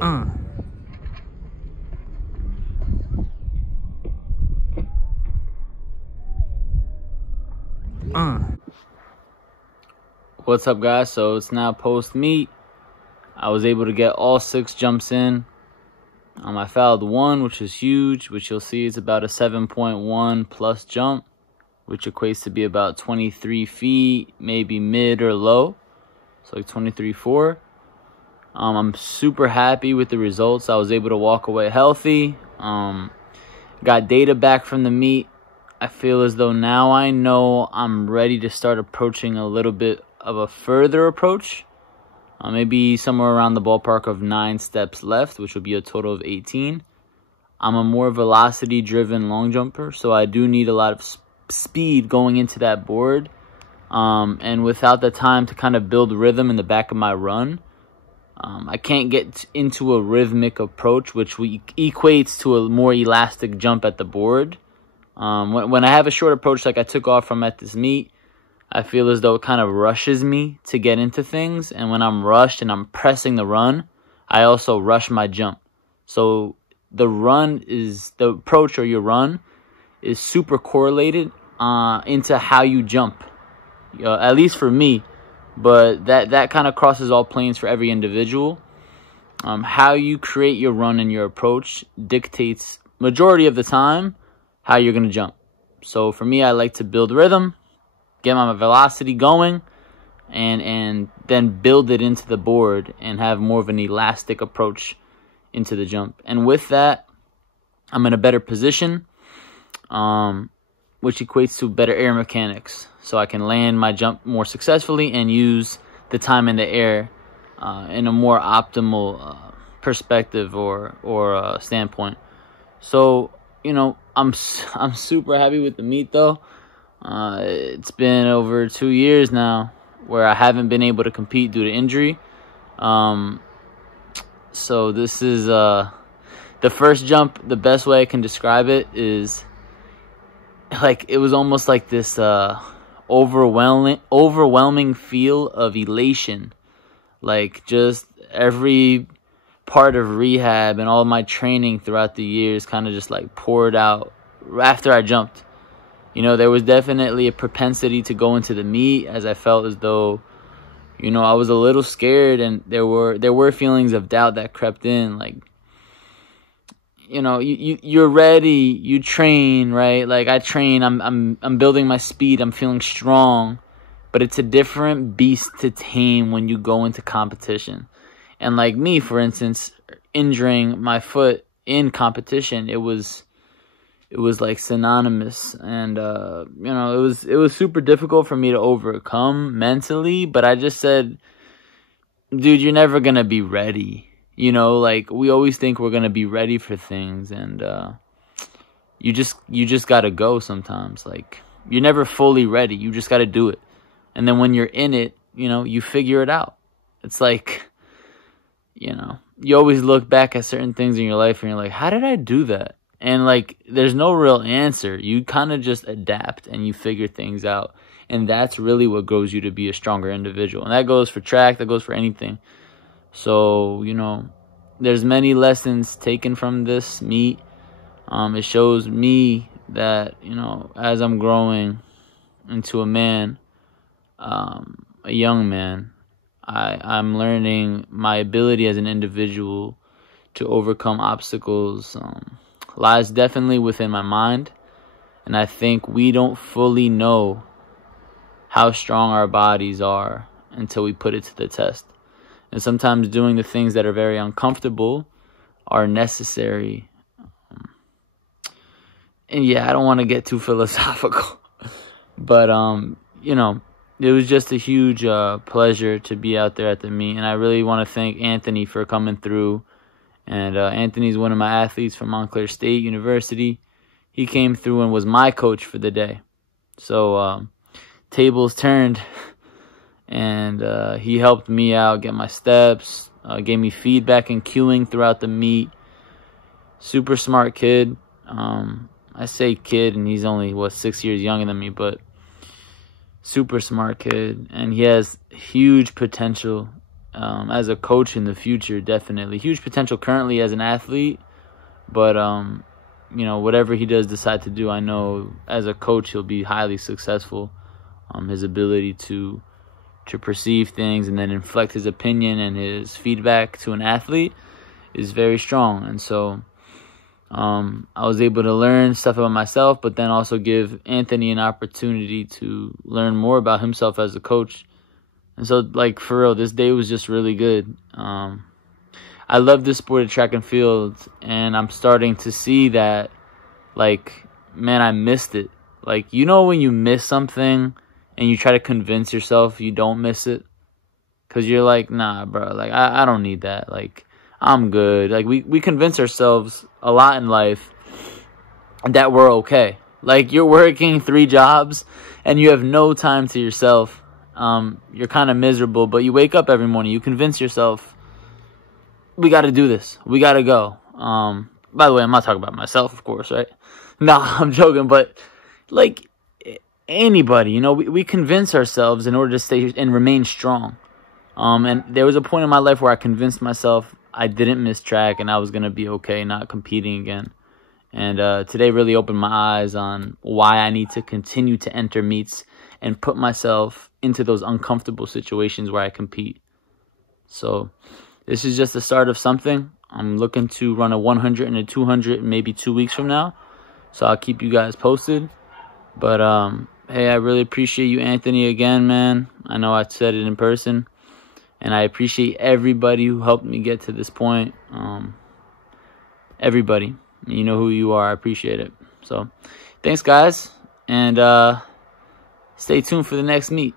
Uh. What's up, guys? So it's now post meet. I was able to get all 6 jumps in. I fouled 1, which is huge, which you'll see is about a 7.1 plus jump, which equates to be about 23 feet, maybe mid or low. So like 23.4. I'm super happy with the results. I was able to walk away healthy. Got data back from the meet. I feel as though now I know I'm ready to start approaching a little bit of a further approach. Maybe somewhere around the ballpark of 9 steps left, which will be a total of 18. I'm a more velocity-driven long jumper, so I do need a lot of speed going into that board. And without the time to kind of build rhythm in the back of my run, I can't get into a rhythmic approach, which equates to a more elastic jump at the board. When I have a short approach like I took off from at this meet, I feel as though it kind of rushes me to get into things. And when I'm rushed and I'm pressing the run, I also rush my jump. So the approach or your run is super correlated into how you jump, at least for me. But that kind of crosses all planes for every individual. How you create your run and your approach dictates majority of the time how you're going to jump. So for me, I like to build rhythm, get my velocity going, and then build it into the board and have more of an elastic approach into the jump. And with that, I'm in a better position, which equates to better air mechanics. So I can land my jump more successfully and use the time in the air in a more optimal perspective or standpoint. So, you know, I'm super happy with the meet, though. It's been over 2 years now where I haven't been able to compete due to injury. So this is the first jump. The best way I can describe it is like it was almost like this overwhelming feel of elation. Like just every part of rehab and all my training throughout the years kind of just like poured out after I jumped. You know, there was definitely a propensity to go into the meet as I felt as though, you know, I was a little scared, and there were feelings of doubt that crept in. Like, you know, you're ready, you train, right? Like I train, I'm building my speed, I'm feeling strong, but it's a different beast to tame when you go into competition. And like me, for instance, injuring my foot in competition, it was like synonymous, and you know, it was super difficult for me to overcome mentally. But I just said, dude, you're never gonna be ready. You know, like we always think we're gonna be ready for things, and you just gotta go sometimes. Like you're never fully ready. You just gotta do it, and then when you're in it, you know, you figure it out. It's like, you know, you always look back at certain things in your life and you're like, how did I do that? And like, there's no real answer. You kind of just adapt and you figure things out. And that's really what grows you to be a stronger individual. And that goes for track, that goes for anything. So, you know, there's many lessons taken from this meet. It shows me that, you know, as I'm growing into a man, a young man, I'm learning my ability as an individual to overcome obstacles lies definitely within my mind. And I think we don't fully know how strong our bodies are until we put it to the test. And sometimes doing the things that are very uncomfortable are necessary. And yeah, I don't want to get too philosophical, but you know, it was just a huge pleasure to be out there at the meet. And I really want to thank Anthony for coming through. And Anthony's one of my athletes from Montclair State University. He came through and was my coach for the day. So tables turned, and he helped me out, get my steps, gave me feedback and cueing throughout the meet. Super smart kid. I say kid, and he's only, 6 years younger than me, but super smart kid. And he has huge potential as a coach in the future, definitely. Huge potential currently as an athlete, but you know, whatever he does decide to do, I know as a coach he'll be highly successful. His ability to perceive things and then inflect his opinion and his feedback to an athlete is very strong. And so I was able to learn stuff about myself, but then also give Anthony an opportunity to learn more about himself as a coach. And so, like, for real, this day was just really good. I love this sport of track and field, and I'm starting to see that, like, man, I missed it. Like, you know when you miss something and you try to convince yourself you don't miss it? Because you're like, nah, bro, like, I don't need that. Like, I'm good. Like, we convince ourselves a lot in life that we're okay. Like, you're working 3 jobs and you have no time to yourself. You're kind of miserable, but you wake up every morning. You convince yourself, we got to do this. We got to go. By the way, I'm not talking about myself, of course, right? No, I'm joking, but, like, anybody, you know, we convince ourselves in order to stay and remain strong. And there was a point in my life where I convinced myself I didn't miss track and I was going to be okay not competing again. And today really opened my eyes on why I need to continue to enter meets and put myself into those uncomfortable situations where I compete. So this is just the start of something. I'm looking to run a 100 and a 200 maybe 2 weeks from now. So I'll keep you guys posted. But hey, I really appreciate you, Anthony, again, man. I know I said it in person. And I appreciate everybody who helped me get to this point. Everybody. You know who you are. I appreciate it. So, thanks, guys. And stay tuned for the next meet.